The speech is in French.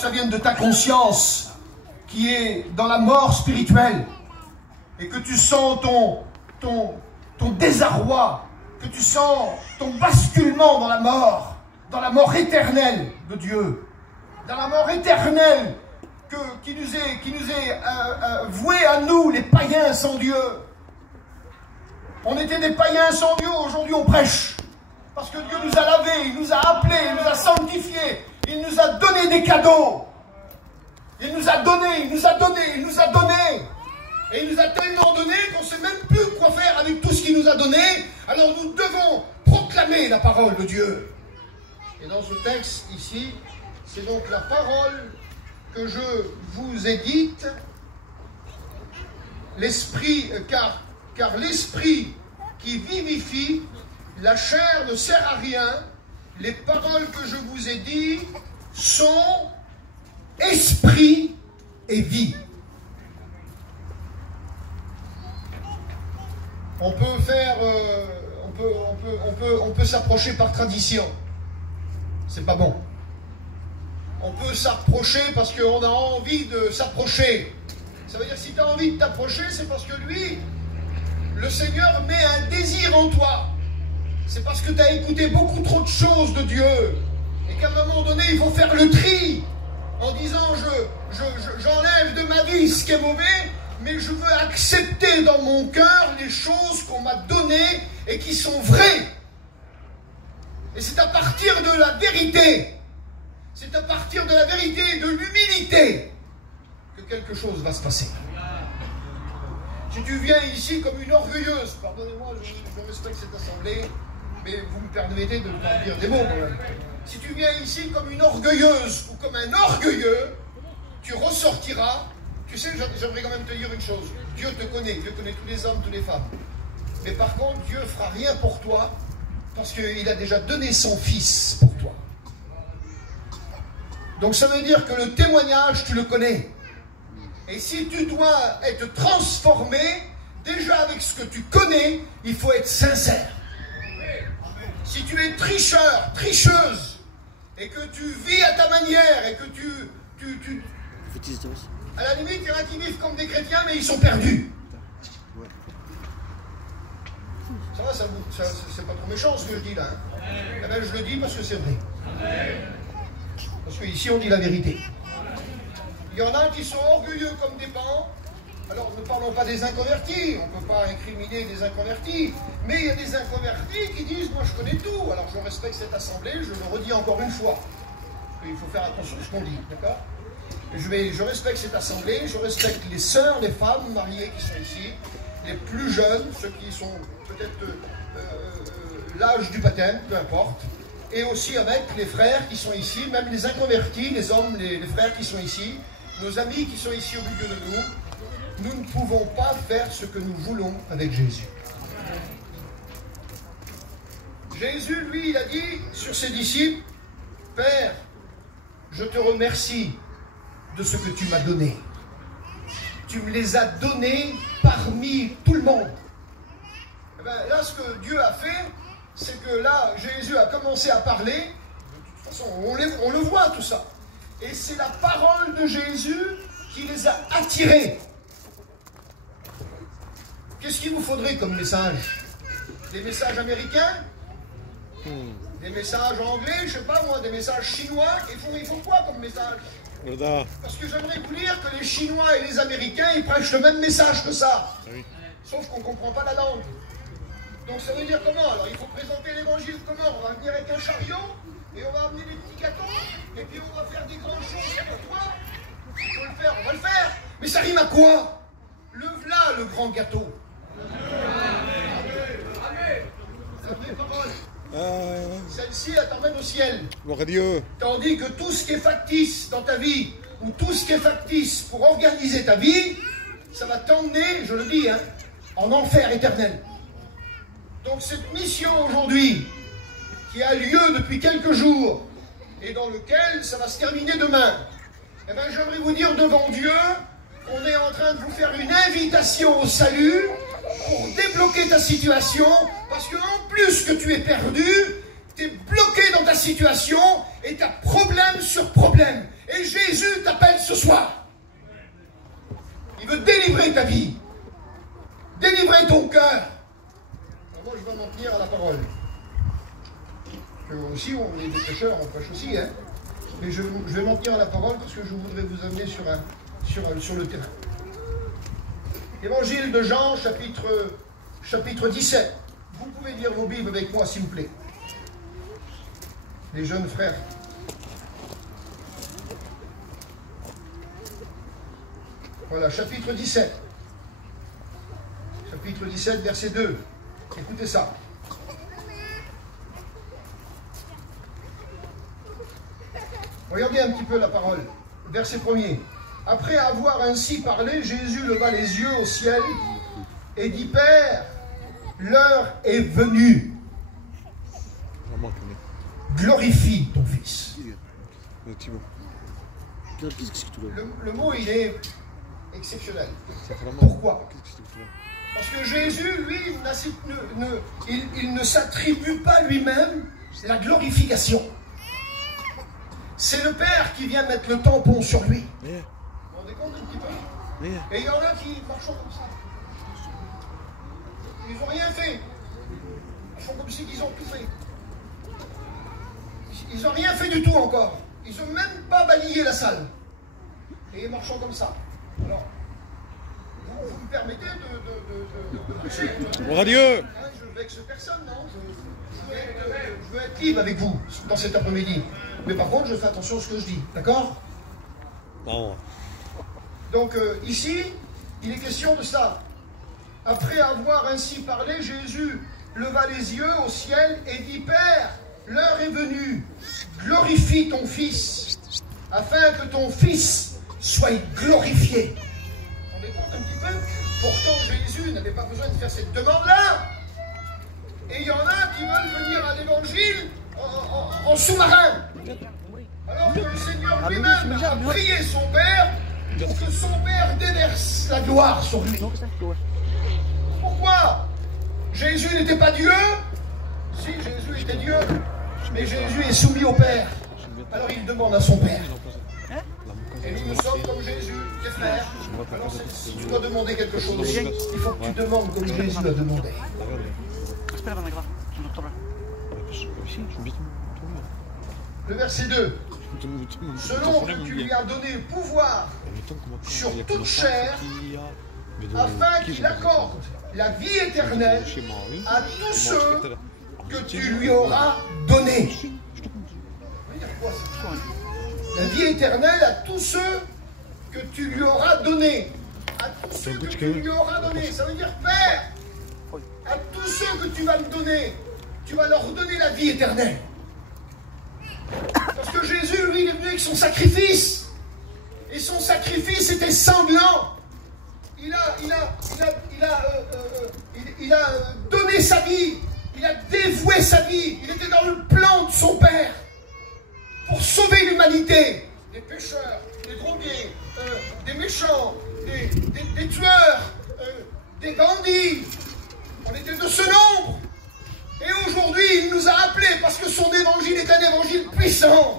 que ça vienne de ta conscience qui est dans la mort spirituelle et que tu sens ton désarroi, que tu sens ton basculement dans la mort éternelle de Dieu, dans la mort éternelle qui nous est vouée à nous, les païens sans Dieu. On était des païens sans Dieu, aujourd'hui on prêche. Parce que Dieu nous a lavés, il nous a appelés, il nous a sanctifiés, il nous a donné des cadeaux. Il nous a donné, il nous a donné, il nous a donné. Et il nous a tellement donné qu'on ne sait même plus quoi faire avec tout ce qu'il nous a donné. Alors nous devons proclamer la parole de Dieu. Et dans ce texte ici, c'est donc la parole que je vous ai dite. L'esprit, car l'esprit qui vivifie, la chair ne sert à rien. Les paroles que je vous ai dites sont esprit et vie. On peut faire, on peut s'approcher par tradition. C'est pas bon. On peut s'approcher parce qu'on a envie de s'approcher. Ça veut dire que si tu as envie de t'approcher, c'est parce que lui, le Seigneur met un désir en toi. C'est parce que tu as écouté beaucoup trop de choses de Dieu. Et qu'à un moment donné, il faut faire le tri. En disant, j'enlève de ma vie ce qui est mauvais, mais je veux accepter dans mon cœur les choses qu'on m'a données et qui sont vraies. Et c'est à partir de la vérité, c'est à partir de la vérité et de l'humilité que quelque chose va se passer. Si tu viens ici comme une orgueilleuse, pardonnez-moi, je respecte cette assemblée, mais vous me permettez de me dire des mots quand même. Si tu viens ici comme une orgueilleuse ou comme un orgueilleux, tu ressortiras. Tu sais, j'aimerais quand même te dire une chose. Dieu te connaît, Dieu connaît tous les hommes, toutes les femmes. Mais par contre, Dieu ne fera rien pour toi parce qu'il a déjà donné son Fils pour toi. Donc ça veut dire que le témoignage, tu le connais. Et si tu dois être transformé, déjà avec ce que tu connais, il faut être sincère. Si tu es tricheur, tricheuse, et que tu vis à ta manière, et que à la limite, il y en a qui vivent comme des chrétiens, mais ils sont perdus. Ça va, c'est pas trop méchant ce que je dis là. Hein. Eh bien, je le dis parce que c'est vrai. Parce qu'ici, on dit la vérité. Il y en a qui sont orgueilleux comme des pans. Alors, ne parlons pas des inconvertis. On ne peut pas incriminer des inconvertis. Mais il y a des inconvertis qui disent, moi je connais tout. Alors, je respecte cette assemblée, je le redis encore une fois. Il faut faire attention à ce qu'on dit, d'accord ? Je respecte cette assemblée, je respecte les sœurs, les femmes mariées qui sont ici, les plus jeunes, ceux qui sont peut-être l'âge du baptême, peu importe, et aussi avec les frères qui sont ici, même les inconvertis, les hommes, les frères qui sont ici, nos amis qui sont ici au milieu de nous. Nous ne pouvons pas faire ce que nous voulons avec Jésus. Jésus, lui, il a dit sur ses disciples, « Père, je te remercie de ce que tu m'as donné. Tu me les as donnés parmi tout le monde. » Et bien, là, ce que Dieu a fait, c'est que là, Jésus a commencé à parler. De toute façon, on le voit tout ça. Et c'est la parole de Jésus qui les a attirés. Qu'est-ce qu'il vous faudrait comme message? Des messages américains? Des messages anglais? Je sais pas moi, des messages chinois? Il faut quoi comme message? Parce que j'aimerais vous dire que les Chinois et les Américains, ils prêchent le même message que ça. Oui. Sauf qu'on ne comprend pas la langue. Donc ça veut dire comment? Alors il faut présenter l'évangile comment? On va venir avec un chariot, et on va amener des petits gâteaux, et puis on va faire des grandes choses pour toi. Il faut le faire, on va le faire. Mais ça rime à quoi? Le v'là, le grand gâteau. Celle-ci, elle t'emmène au ciel. Gloire à Dieu. Tandis que tout ce qui est factice dans ta vie, ou tout ce qui est factice pour organiser ta vie, ça va t'emmener, je le dis, hein, en enfer éternel. Donc cette mission aujourd'hui, qui a lieu depuis quelques jours, et dans lequel ça va se terminer demain, eh bien j'aimerais vous dire devant Dieu qu'on est en train de vous faire une invitation au salut pour débloquer ta situation, parce qu'en plus que tu es perdu, tu es bloqué dans ta situation et tu as problème sur problème. Et Jésus t'appelle ce soir. Il veut délivrer ta vie. Délivrer ton cœur. Alors moi, je vais m'en tenir à la parole. Aussi, on est des prêcheurs, on prêche aussi, hein. Mais je vais m'en tenir à la parole parce que je voudrais vous amener sur le terrain. Évangile de Jean, chapitre 17. Vous pouvez lire vos Bibles avec moi, s'il vous plaît. Les jeunes frères. Voilà, chapitre 17. Chapitre 17, verset 2. Écoutez ça. Regardez un petit peu la parole. Verset 1er. Après avoir ainsi parlé, Jésus leva les yeux au ciel et dit, Père, l'heure est venue. Glorifie ton Fils. Le mot, il est exceptionnel. Pourquoi? Parce que Jésus, lui, il ne s'attribue pas lui-même la glorification. C'est le Père qui vient mettre le tampon sur lui. Vous vous rendez compte un petit peu? Et il y en a qui marchent comme ça. Ils n'ont rien fait. Ils font comme si ils ont tout fait. Ils n'ont rien fait du tout encore. Ils n'ont même pas balayé la salle. Et ils marchent comme ça. Alors, vous me permettez de prêcher. Radio. Je ne vexe personne, non. Je veux être libre avec vous dans cet après-midi. Mais par contre, je fais attention à ce que je dis. D'accord? Bon. Donc, ici, il est question de ça. Après avoir ainsi parlé, Jésus leva les yeux au ciel et dit, Père, l'heure est venue. Glorifie ton Fils, afin que ton Fils soit glorifié. On est compte un petit peu? Pourtant, Jésus n'avait pas besoin de faire cette demande-là. Et il y en a qui veulent venir à l'évangile en sous-marin. Alors que le Seigneur lui-même a prié son Père pour que son Père déverse la gloire sur lui. Pourquoi? Jésus n'était pas Dieu? Si, Jésus était Dieu. Mais Jésus est soumis au Père. Alors il demande à son Père. Et nous sommes comme Jésus, tes frères. Alors si tu dois demander quelque chose, il faut que tu demandes comme Jésus a demandé. Le verset 2. Selon que tu lui as donné pouvoir sur toute chair, afin qu'il accorde la vie éternelle à tous ceux que tu lui auras donnés. La vie éternelle à tous ceux que tu lui auras donnés. À tous ceux que tu lui auras donnés. Ça veut dire, Père, à tous ceux que tu vas me donner, tu vas leur donner la vie éternelle. Parce que Jésus, lui, il est venu avec son sacrifice. Et son sacrifice était sanglant. Il a donné sa vie. Il a dévoué sa vie. Il était dans le plan de son Père. Pour sauver l'humanité. Des pécheurs, des drogués, des méchants, des tueurs, des bandits. On était de ce nombre. Et aujourd'hui, il nous a appelés parce que son évangile est un évangile puissant.